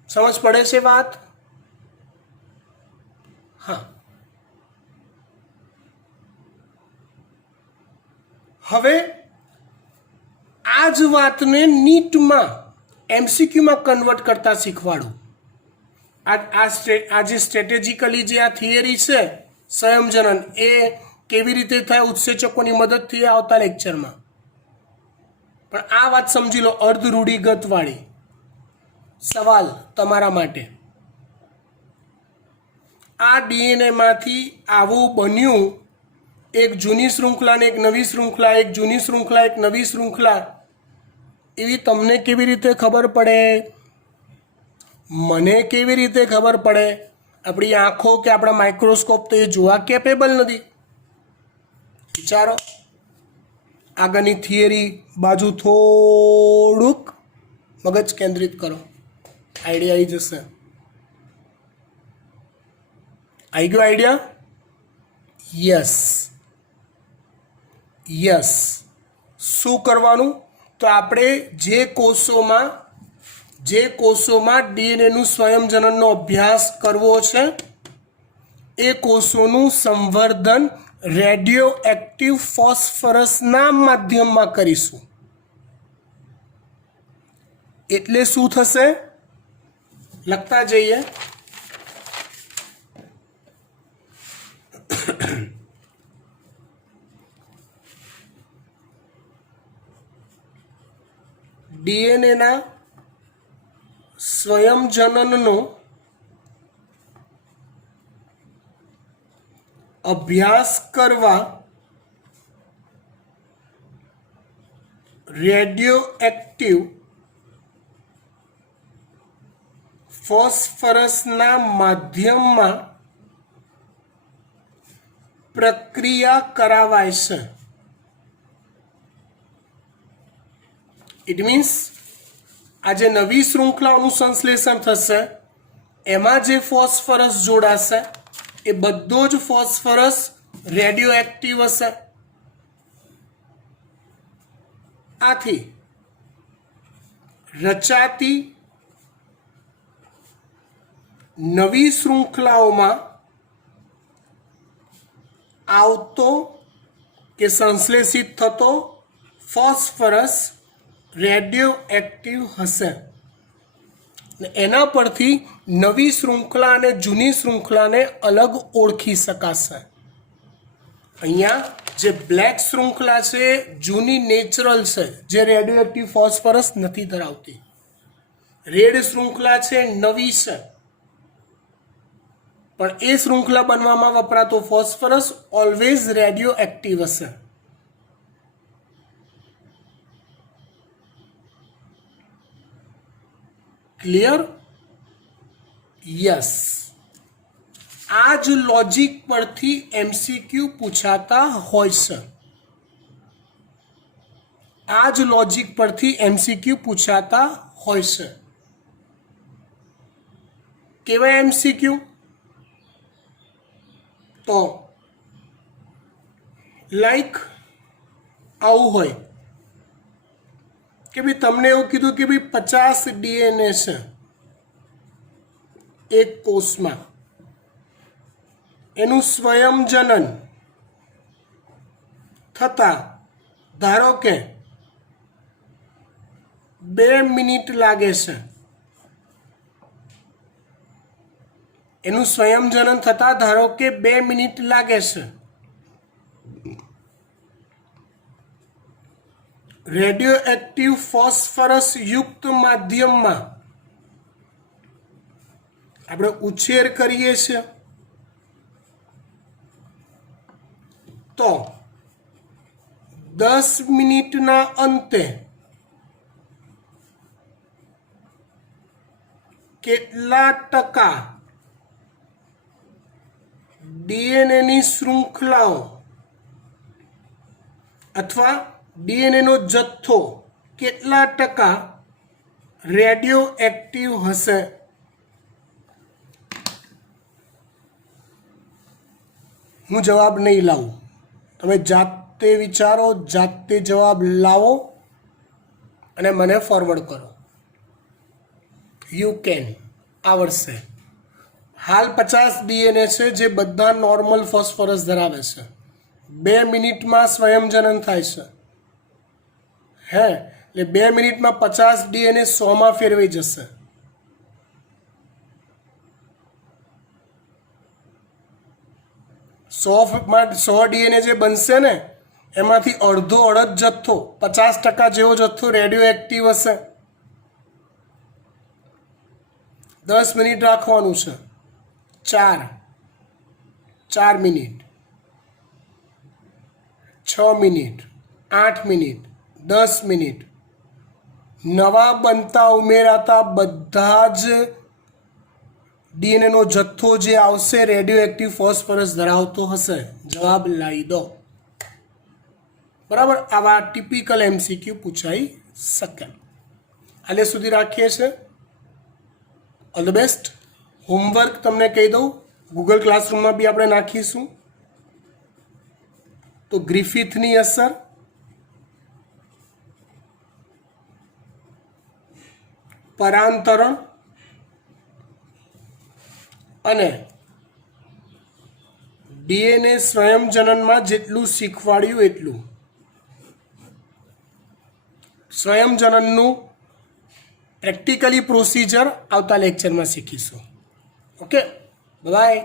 સમજ પડે છે વાત? હા, હવે આ જ વાતને નીટમાં એમસીક્યુમાં કન્વર્ટ કરતા શીખવાડું. આ જે સ્ટ્રેટેજિકલી જે આ થિયરી છે સંયોજન, એ કેવી રીતે થાય ઉત્સેચકોની મદદથી આવતા લેક્ચરમાં. પણ આ વાત સમજી લો, અર્ધ રૂઢિગતવાળી. સવાલ તમારા માટે, આ ડીએનએમાંથી આવું બન્યું, એક જૂની શૃંખલા ને એક નવી શૃંખલા, એક જૂની શૃંખલા એક નવી શૃંખલા, એવી તમને કેવી રીતે ખબર પડે? મને કેવી રીતે ખબર પડે? આપણી આંખો કે આપણા માઇક્રોસ્કોપ તો એ જોવા કેપેબલ નથી. વિચારો. આગળની થિયરી બાજુ થોડુંક મગજ કેન્દ્રિત કરો, આઈડિયા આવી જશે. આવી ગયો આઈડિયા? Yes yes. શું કરવાનું? તો આપણે જે કોષોમાં ડીએનએનું સ્વયંજનનનો અભ્યાસ કરવો છે, એ કોષોનું સંવર્ધન રેડિયો એક્ટિવ ફોસ્ફરસના માધ્યમમાં કરીશું. એટલે શું થશે? લખતા જઈએ. ડીએનએના સ્વયંજનનનો અભ્યાસ કરવા રેડિયો એક્ટિવ ફોસ્ફરસના માધ્યમમાં પ્રક્રિયા કરાવાય છે. ઇટ મીન્સ આ જે નવી શૃંખલાઓનું સંશ્લેષણ થશે, એમાં જે ફોસ્ફરસ જોડાશે એ બધો જ ફોસ્ફરસ રેડિયો એક્ટિવ હશે. આથી રચાતી નવી શૃંખલાઓમાં આવતો કે સંશ્લેષિત થતો ફોસ્ફરસ રેડિયો એક્ટિવ હશે. એના પરથી નવી શૃંખલા અને જૂની શૃંખલાને અલગ ઓળખી શકાશે. અહીંયા જે બ્લેક શૃંખલા છે જૂની નેચરલ છે, જે રેડિયો એક્ટિવ ફોસ્ફરસ નથી ધરાવતી. રેડ શૃંખલા છે નવી છે, પણ એ શૃંખલા બનવામાં વપરાતો ફોસ્ફરસ ઓલવેઝ રેડિયો એક્ટિવ હશે. ક્લિયર? યસ. આ જ લોજિક પરથી એમસીક્યુ પૂછાતા હોય છે. આ જ લોજિક પરથી એમસીક્યુ પૂછાતા હોય છે. કેવા એમસીક્યુ? તો લાઈક આવું હોય કે ભાઈ તમને એવું કીધું કે ભાઈ 50 ડીએનએ છે એક કોષમાં, એનું સ્વયંજનન થતાં ધારો કે 2 મિનિટ લાગે છે. એનું સ્વયંજનન થતાં ધારો કે 2 મિનિટ લાગે છે. રેડિયો એક્ટિવ ફોસ્ફરસ યુક્ત માધ્યમમાં આપણે ઉછેર કરીએ છીએ તો 10 મિનિટના અંતે કેટલા ટકા ડીએનએની શૃંખલાઓ અથવા ડીએનએનો જથ્થો કેટલા ટકા રેડિયો એક્ટિવ હશે? હું જવાબ નહીં લાવું, તમે જાતે વિચારો, જાતે જવાબ લાવો અને મને ફોરવર્ડ કરો. You can. આવડશે. હાલ 50 ડીએનએ છે જે બધા નોર્મલ ફોસ્ફરસ ધરાવે છે. 2 મિનિટમાં સ્વયંજનન થાય છે. એટલે 2 મિનિટમાં 50 ડીએનએ 100માં ફેરવાઈ જશે. સો ડીએનએ જે બનશે ને એમાંથી અડધ જથ્થો 50% જેવો જથ્થો રેડિયો એક્ટિવ હશે. 10 મિનિટ રાખવાનું છે. 4 મિનિટ, 6 મિનિટ, 8 મિનિટ, 10 મિનિટ. નવા બનતા ઉમેરાતા બધા જ ડીએનએનો જથ્થો જે આવશે રેડિયો એક્ટિવ ફોસ્ફરસ ધરાવતો હશે. જવાબ લાવી દો. બરાબર, આવા ટિપિકલ MCQ પૂછાઈ શકે. હાલે સુધી રાખીએ છીએ. All the best. હોમવર્ક તમને કહી દઉં, ગૂગલ ક્લાસરૂમમાં બી આપણે નાખીશું. તો ગ્રિફિથની અસર, પરાંતરણ અને ડીએનએ સ્વયંજનનમાં જેટલું શીખવાડ્યું એટલું. સ્વયંજનનનું પ્રેક્ટિકલી પ્રોસિજર આવતા લેક્ચરમાં શીખીશું. Okay, by.